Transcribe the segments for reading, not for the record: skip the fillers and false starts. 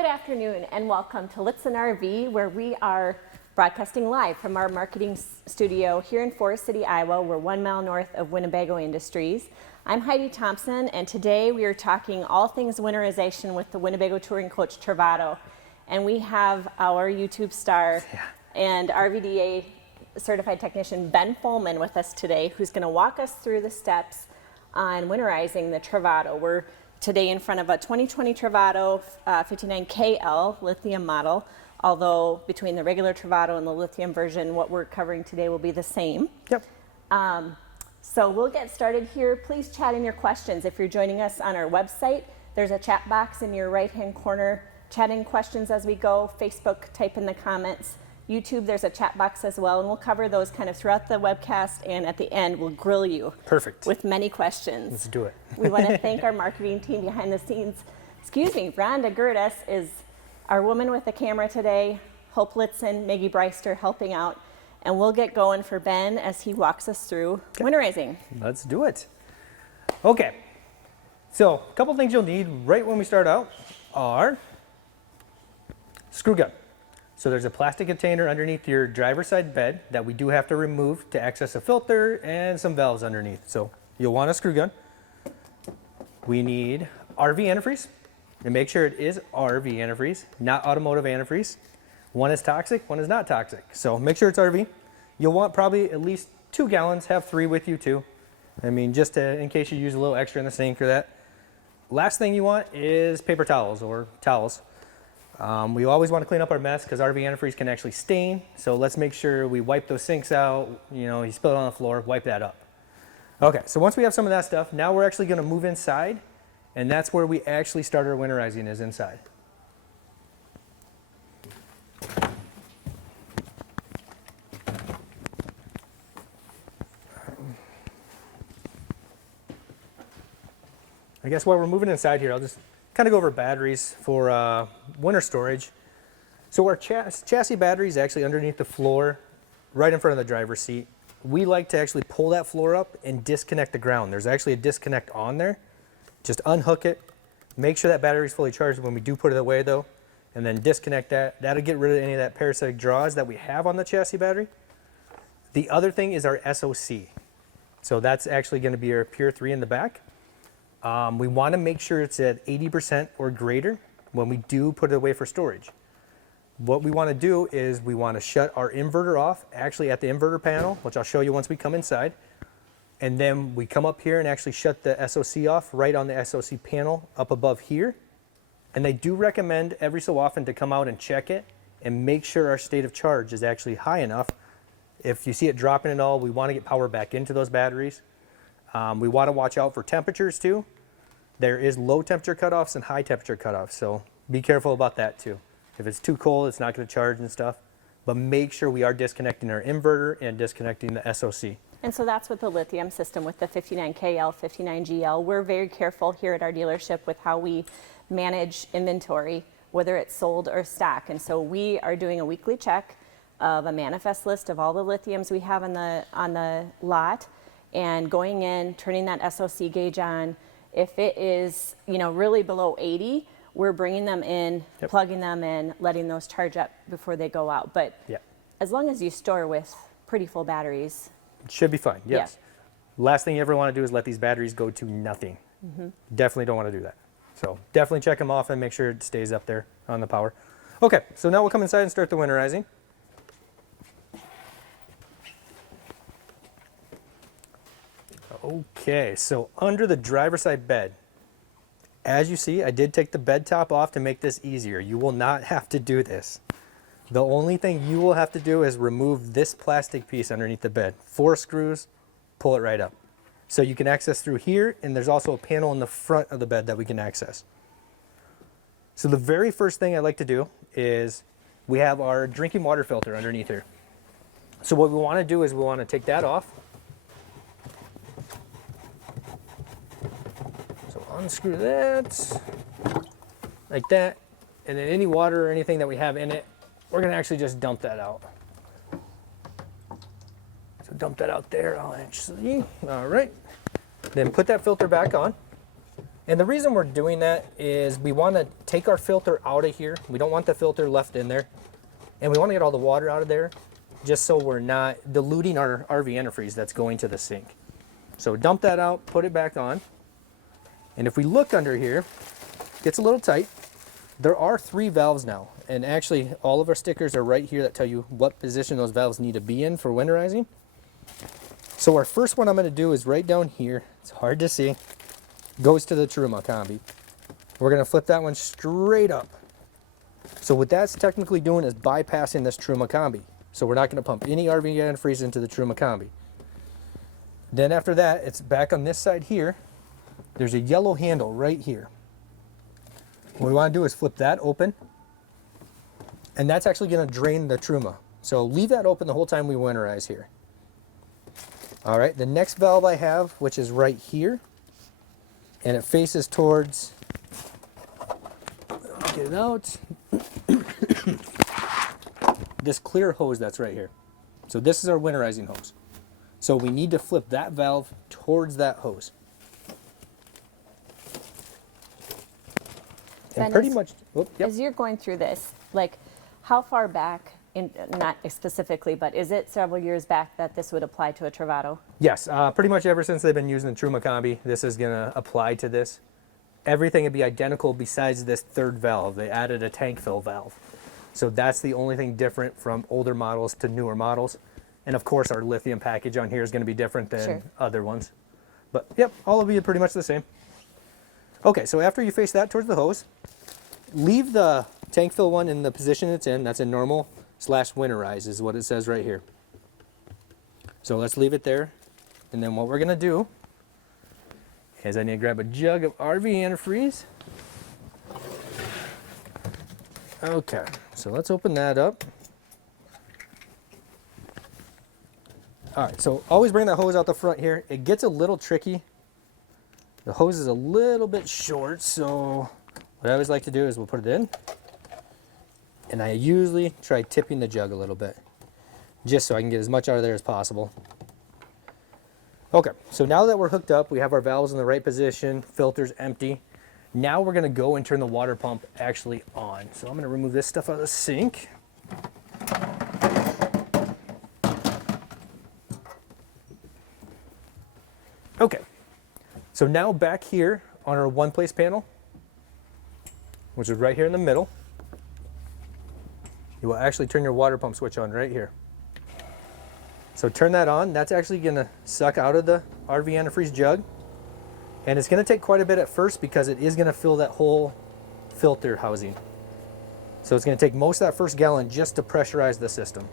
Good afternoon and welcome to Lichtsinn RV, where we are broadcasting live from our marketing studio here in Forest City, Iowa. We're 1 mile north of Winnebago Industries. I'm Heidi Thompson, and today we are talking all things winterization with the Winnebago touring coach Travato. And we have our YouTube star and RVDA certified technician Ben Follman with us today, who's going to walk us through the steps on winterizing the Travato. We're today in front of a 2020 Travato 59KL lithium model, although between the regular Travato and the lithium version, what we're covering today will be the same. Yep. So we'll get started here. Please chat in your questions. If you're joining us on our website, there's a chat box in your right-hand corner. Chat in questions as we go. Facebook, type in the comments. YouTube, there's a chat box as well, and we'll cover those kind of throughout the webcast, and at the end, we'll grill you. Perfect. With many questions. Let's do it. We want to thank our marketing team behind the scenes. Excuse me, Rhonda Gertis is our woman with the camera today. Hope Lichtsinn, Maggie Breister helping out, and we'll get going for Ben as he walks us through winterizing. Let's do it. Okay, so a couple things you'll need right when we start out are screw gun. So there's a plastic container underneath your driver's side bed that we do have to remove to access a filter and some valves underneath. So you'll want a screw gun. We need RV antifreeze, and make sure it is RV antifreeze, not automotive antifreeze. One is toxic, one is not toxic. So make sure it's RV. You'll want probably at least 2 gallons, have 3 with you too. I mean, just in case you use a little extra in the sink or that. Last thing you want is paper towels or towels. We always want to clean up our mess because RV antifreeze can actually stain. So let's make sure we wipe those sinks out. You know, you spill it on the floor, wipe that up. Okay, so once we have some of that stuff, now we're actually going to move inside, and that's where we actually start our winterizing, is inside. I guess while we're moving inside here, I'll just kind of go over batteries for winter storage. So our chassis battery is actually underneath the floor, right in front of the driver's seat. We like to actually pull that floor up and disconnect the ground. There's actually a disconnect on there. Just unhook it, make sure that battery is fully charged when we do put it away though, and then disconnect that. That'll get rid of any of that parasitic draws that we have on the chassis battery. The other thing is our SOC. So that's actually going to be our Pure 3 in the back. We want to make sure it's at 80% or greater when we do put it away for storage. What we want to do is we want to shut our inverter off, actually at the inverter panel, which I'll show you once we come inside. And then we come up here and actually shut the SOC off right on the SOC panel up above here. And they do recommend every so often to come out and check it and make sure our state of charge is actually high enough. If you see it dropping at all, we want to get power back into those batteries. We want to watch out for temperatures too. There is low temperature cutoffs and high temperature cutoffs, so be careful about that too. If it's too cold, it's not going to charge and stuff, but make sure we are disconnecting our inverter and disconnecting the SOC. And so that's with the lithium system with the 59KL, 59GL. We're very careful here at our dealership with how we manage inventory, whether it's sold or stock. And so we are doing a weekly check of a manifest list of all the lithiums we have on the lot, and going in, turning that SOC gauge on. If it is, you know, really below 80, we're bringing them in, plugging them in, letting those charge up before they go out. But as long as you store with pretty full batteries, it should be fine. Yes. Last thing you ever want to do is let these batteries go to nothing. Definitely don't want to do that. So definitely check them off and make sure it stays up there on the power. Okay, so now we'll come inside and start the winterizing. Okay, so under the driver's side bed, as you see, I did take the bed top off to make this easier. You will not have to do this. The only thing you will have to do is remove this plastic piece underneath the bed. 4 screws, pull it right up. So you can access through here, and there's also a panel in the front of the bed that we can access. So the very first thing I like to do is we have our drinking water filter underneath here. So what we want to do is we want to take that off. Unscrew that like that, and then any water or anything that we have in it, we're going to actually just dump that out. So dump that out there. I'll actually, all right. Then put that filter back on, And the reason we're doing that is we want to take our filter out of here. We don't want the filter left in there. And we want to get all the water out of there just so we're not diluting our RV antifreeze that's going to the sink. So dump that out, put it back on. And if we look under here, it gets a little tight. There are 3 valves now. And actually all of our stickers are right here that tell you what position those valves need to be in for winterizing. So our first one I'm going to do is right down here. It's hard to see. Goes to the Truma combi. We're going to flip that one straight up. So what that's technically doing is bypassing this Truma combi. So we're not going to pump any RV antifreeze into the Truma combi. Then after that, it's back on this side here. There's a yellow handle right here. What we want to do is flip that open. And that's actually going to drain the Truma. So leave that open the whole time we winterize here. All right, the next valve I have, which is right here, and it faces towards, get it out, this clear hose that's right here. So this is our winterizing hose. So we need to flip that valve towards that hose. And pretty much, as you're going through this, like how far back, not specifically, but is it several years back that this would apply to a Travato? Yes, pretty much ever since they've been using the Truma combi, this is going to apply to this. Everything would be identical besides this 3rd valve. They added a tank fill valve. So that's the only thing different from older models to newer models. And of course our lithium package on here is going to be different than other ones. But yep, all of you are pretty much the same. Okay, so after you face that towards the hose, leave the tank fill one in the position it's in. That's in normal / winterize is what it says right here. So let's leave it there. And then what we're going to do is I need to grab a jug of RV antifreeze. Okay, so let's open that up. All right, so always bring that hose out the front here. It gets a little tricky. The hose is a little bit short, so what I always like to do is we'll put it in. And I usually try tipping the jug a little bit, just so I can get as much out of there as possible. Okay, so now that we're hooked up, we have our valves in the right position, filter's empty. Now we're gonna go and turn the water pump actually on. So I'm gonna remove this stuff out of the sink. Okay, so now back here on our one-place panel, which is right here in the middle, you will actually turn your water pump switch on right here. So turn that on. That's actually going to suck out of the RV antifreeze jug. And it's going to take quite a bit at first because it is going to fill that whole filter housing. So it's going to take most of that first gallon just to pressurize the system.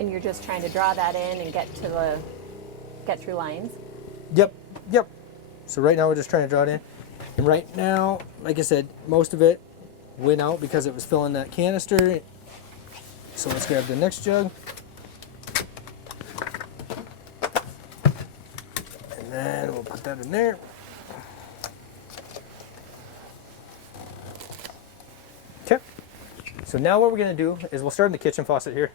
And you're just trying to draw that in and get through lines? Yep. So right now we're just trying to draw it in. And right now, like I said, most of it went out because it was filling that canister. So let's grab the next jug. And then we'll put that in there. Okay. So now what we're going to do is we'll start in the kitchen faucet here.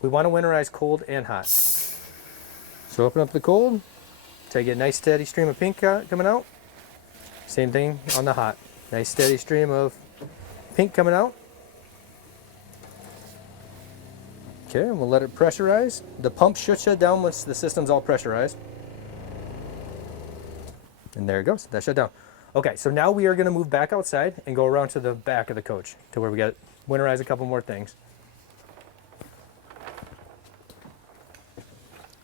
We want to winterize cold and hot. So open up the cold. Till you get a nice steady stream of pink coming out. Same thing on the hot. Nice steady stream of pink coming out. Okay, and we'll let it pressurize. The pump should shut down once the system's all pressurized. And there it goes, that shut down. Okay, so now we are gonna move back outside and go around to the back of the coach to where we got winterize a couple more things.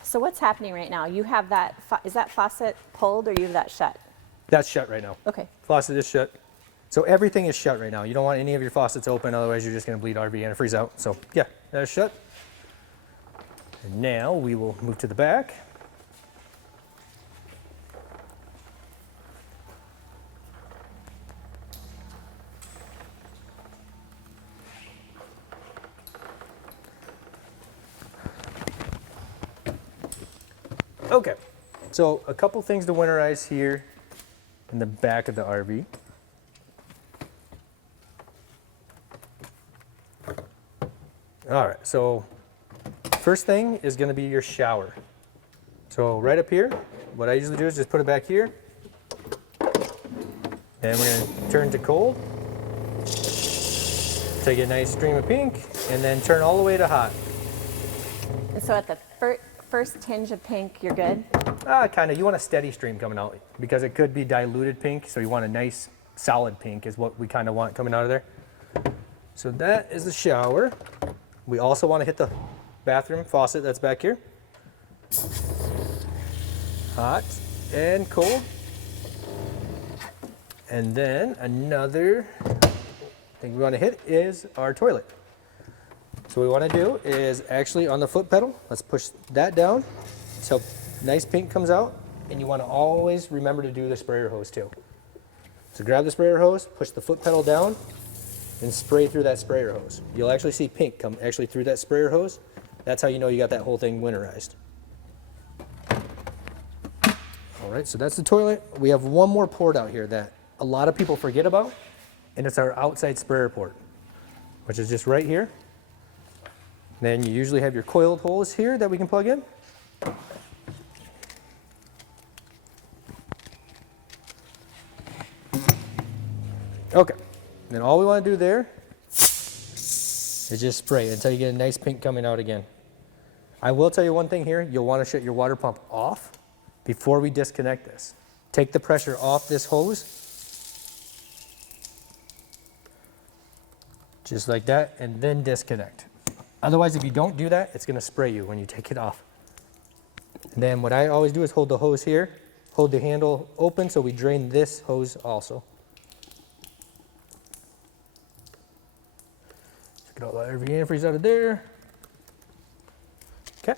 So what's happening right now? You have that, is that faucet pulled or you have that shut? That's shut right now. Okay. Faucet is shut. So everything is shut right now. You don't want any of your faucets open, otherwise you're just gonna bleed RV antifreeze out. So yeah, that is shut. And now we will move to the back. Okay, so a couple things to winterize here in the back of the RV. All right, so first thing is going to be your shower. So right up here, what I usually do is just put it back here. And we're gonna turn to cold. Take a nice stream of pink, and then turn all the way to hot. And so at the first tinge of pink, you're good? Kind of. You want a steady stream coming out because it could be diluted pink, so you want a nice solid pink is what we kind of want coming out of there. So that is the shower. We also want to hit the bathroom faucet that's back here. Hot and cold. And then another thing we want to hit is our toilet. So what we want to do is actually on the foot pedal, let's push that down so nice pink comes out, and you want to always remember to do the sprayer hose too. So grab the sprayer hose, push the foot pedal down, and spray through that sprayer hose. You'll actually see pink come actually through that sprayer hose. That's how you know you got that whole thing winterized. All right, so that's the toilet. We have one more port out here that a lot of people forget about, and it's our outside sprayer port, which is just right here. Then you usually have your coiled hose here that we can plug in. Okay, then all we want to do there is just spray until you get a nice pink coming out again. I will tell you one thing here, you'll want to shut your water pump off before we disconnect this. Take the pressure off this hose, just like that, and then disconnect. Otherwise, if you don't do that, it's going to spray you when you take it off. And then what I always do is hold the hose here, hold the handle open so we drain this hose also. Get all that every antifreeze out of there. Okay.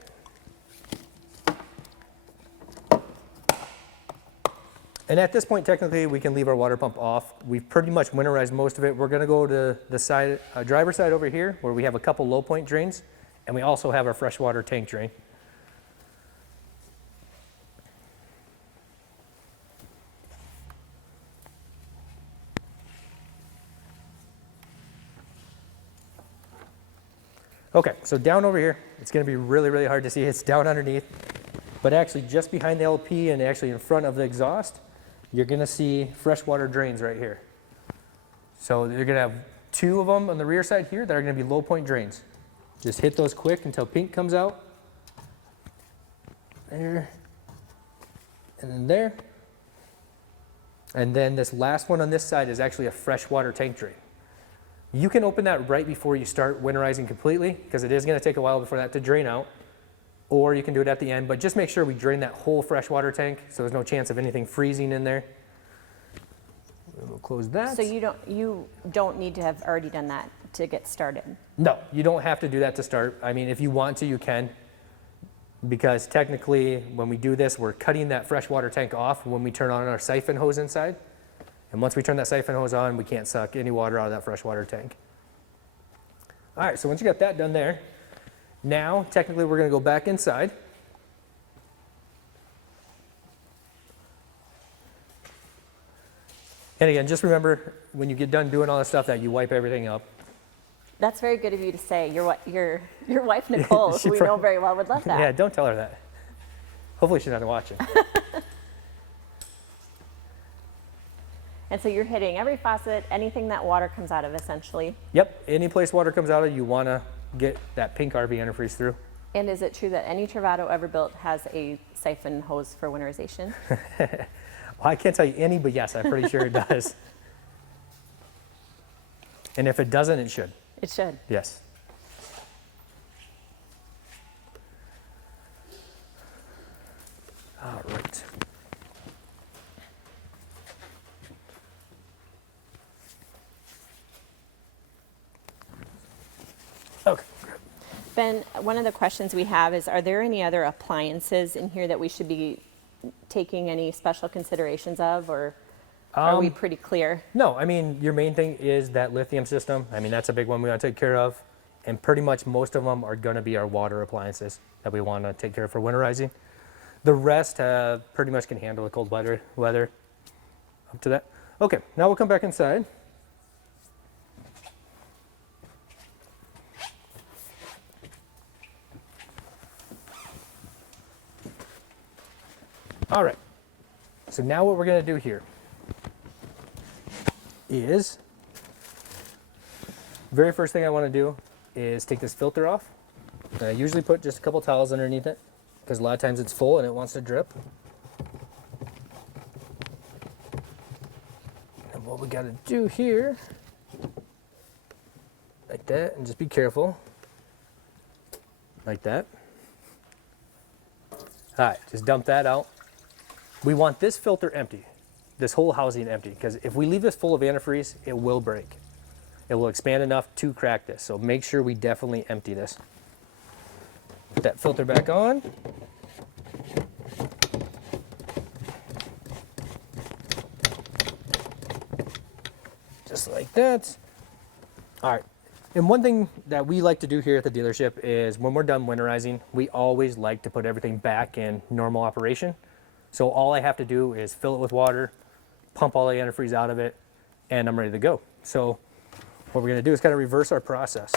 And at this point, technically, we can leave our water pump off. We've pretty much winterized most of it. We're going to go to the side, driver's side over here, where we have a couple low point drains, and we also have our freshwater tank drain. Okay, so down over here, it's going to be really, really hard to see. It's down underneath, but actually just behind the LP and actually in front of the exhaust, you're going to see freshwater drains right here. So you're going to have two of them on the rear side here that are going to be low point drains. Just hit those quick until pink comes out. There. And then there. And then this last one on this side is actually a freshwater tank drain. You can open that right before you start winterizing completely because it is going to take a while before that to drain out. Or you can do it at the end, but just make sure we drain that whole freshwater tank so there's no chance of anything freezing in there. We'll close that. So you don't need to have already done that to get started? No, you don't have to do that to start. I mean, if you want to, you can. Because technically, when we do this, we're cutting that freshwater tank off when we turn on our siphon hose inside. And once we turn that siphon hose on, we can't suck any water out of that freshwater tank. All right, so once you got that done there, now technically we're going to go back inside. And again, just remember when you get done doing all this stuff that you wipe everything up. That's very good of you to say. Your wife Nicole, who we know very well, would love that. Yeah, don't tell her that. Hopefully she's not watching. And so you're hitting every faucet, anything that water comes out of, essentially. Yep, any place water comes out of, you want to get that pink RV antifreeze through. And is it true that any Travato ever built has a siphon hose for winterization? Well, I can't tell you any, but yes, I'm pretty sure it does. And if it doesn't, it should. It should. Yes. All right. Okay. Ben, one of the questions we have is, are there any other appliances in here that we should be taking any special considerations of, or are we pretty clear? No, I mean, your main thing is that lithium system. I mean, that's a big one we want to take care of. And pretty much most of them are going to be our water appliances that we want to take care of for winterizing. The rest pretty much can handle the cold weather up to that. Okay, now we'll come back inside. All right, so now what we're going to do here is, very first thing I want to do is take this filter off. I usually put just a couple towels underneath it because a lot of times it's full and it wants to drip. And what we got to do here, like that, and just be careful, like that. All right, just dump that out. We want this filter empty, this whole housing empty, because if we leave this full of antifreeze, it will break. It will expand enough to crack this, so make sure we definitely empty this. Put that filter back on. Just like that. All right. And one thing that we like to do here at the dealership is when we're done winterizing, we always like to put everything back in normal operation. So all I have to do is fill it with water, pump all the antifreeze out of it, and I'm ready to go. So what we're gonna do is kind of reverse our process.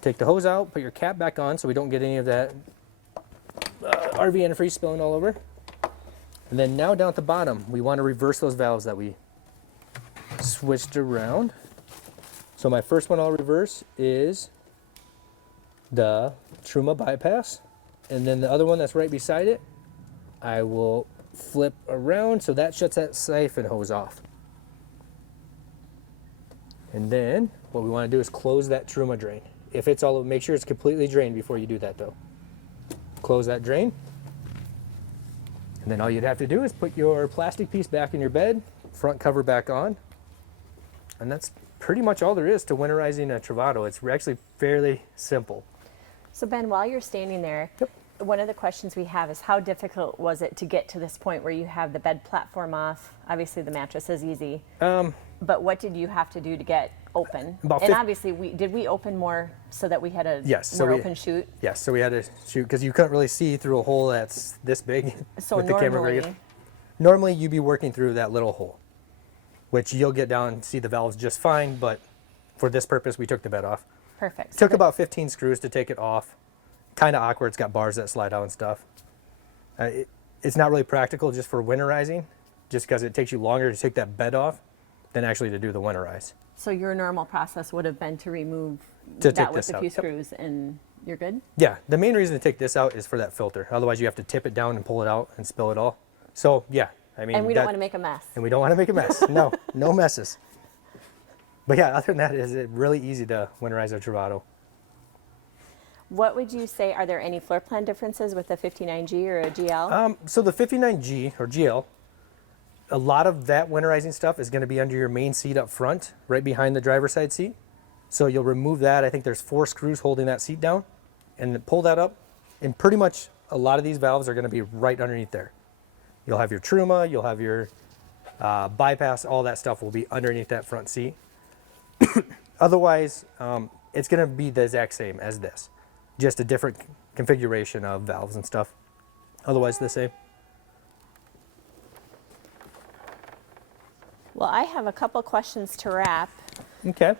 Take the hose out, put your cap back on so we don't get any of that RV antifreeze spilling all over. And then now down at the bottom, we want to reverse those valves that we switched around. So my first one I'll reverse is the Truma bypass. And then the other one that's right beside it, I will flip around so that shuts that siphon hose off. And then what we want to do is close that Truma drain. If it's all, make sure it's completely drained before you do that though. Close that drain. And then all you'd have to do is put your plastic piece back in your bed, front cover back on. And that's pretty much all there is to winterizing a Travato. It's actually fairly simple. So Ben, while you're standing there, Yep. one of the questions we have is how difficult was it to get to this point where you have the bed platform off? Obviously the mattress is easy. But what did you have to do to get open? And obviously, did we open more so that we had a more open chute? Yes, so we had to shoot because you couldn't really see through a hole that's this big So with the camera. Normally you'd be working through that little hole, which you'll get down and see the valves just fine, but for this purpose we took the bed off. Perfect. Took about 15 screws to take it off. Kind of awkward, it's got bars that slide out and stuff. It's not really practical just for winterizing, just because it takes you longer to take that bed off than actually to do the winterize. So your normal process would have been to remove To that take with this a out, few yep. screws and you're good? Yeah, the main reason to take this out is for that filter. Otherwise you have to tip it down and pull it out and spill it all. So yeah, I mean. And we don't want to make a mess. And we don't want to make a mess. No, no messes. But yeah, other than that, it's really easy to winterize a Travato. What would you say, are there any floor plan differences with a 59G or a GL? So the 59G or GL, a lot of that winterizing stuff is going to be under your main seat up front, right behind the driver's side seat. So you'll remove that. I think there's 4 screws holding that seat down, and then pull that up. And pretty much a lot of these valves are going to be right underneath there. You'll have your Truma, you'll have your bypass, all that stuff will be underneath that front seat. Otherwise, it's going to be the exact same as this, just a different configuration of valves and stuff. Otherwise the same. Well, I have a couple questions to wrap. Okay.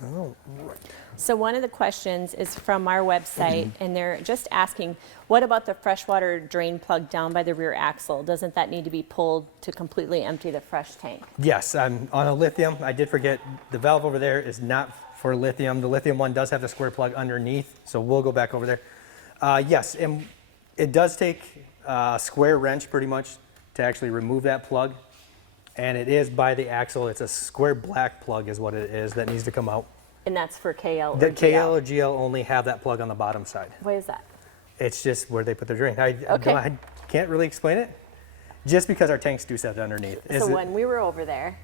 Oh, right. So one of the questions is from our website, and they're just asking, what about the freshwater drain plug down by the rear axle? Doesn't that need to be pulled to completely empty the fresh tank? Yes, on a lithium, I did forget, the valve over there is not for lithium. The lithium one does have the square plug underneath, so we'll go back over there. Yes, and it does take a square wrench pretty much to actually remove that plug. And it is by the axle. It's a square black plug is what it is that needs to come out. And that's for KL or The GL? KL or GL only have that plug on the bottom side. What is that? It's just where they put their drain. Okay. I can't really explain it, just because our tanks do sit underneath. So when we were over there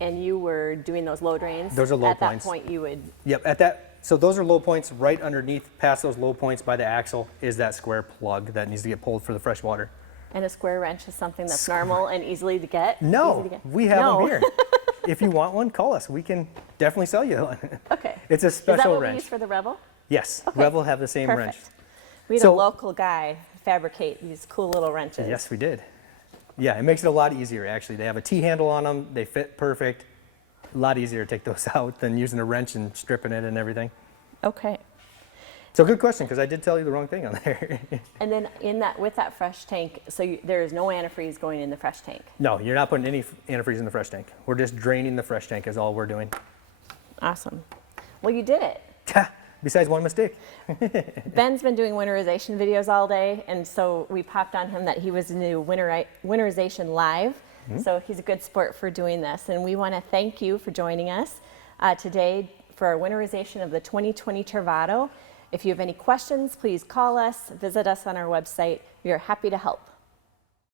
and you were doing those low drains, Those are low at points. that point you would, Yep, at that, so those are low points. Right underneath, past those low points by the axle, is that square plug that needs to get pulled for the fresh water. and a square wrench is something that's normal and easily to get? No, Easy to get? we have No. them here. If you want one, call us. We can definitely sell you one. Okay. It's a Is that special what we wrench. use for the Rebel? Yes, Okay. Revel have the same wrench. Perfect. We had So- a local guy fabricate these cool little wrenches. Yes, we did. Yeah, it makes it a lot easier, actually. They have a T-handle on them. They fit perfect. A lot easier to take those out than using a wrench and stripping it and everything. Okay. So good question, because I did tell you the wrong thing on there. And then with that fresh tank, so there is no antifreeze going in the fresh tank? No, you're not putting any antifreeze in the fresh tank. We're just draining the fresh tank is all we're doing. Awesome. Well, you did it. Besides one mistake. Ben's been doing winterization videos all day, and so we popped on him that he was new Winterization Live. So he's a good sport for doing this, and we want to thank you for joining us today for our winterization of the 2020 Travato. If you have any questions, please call us, visit us on our website. We are happy to help.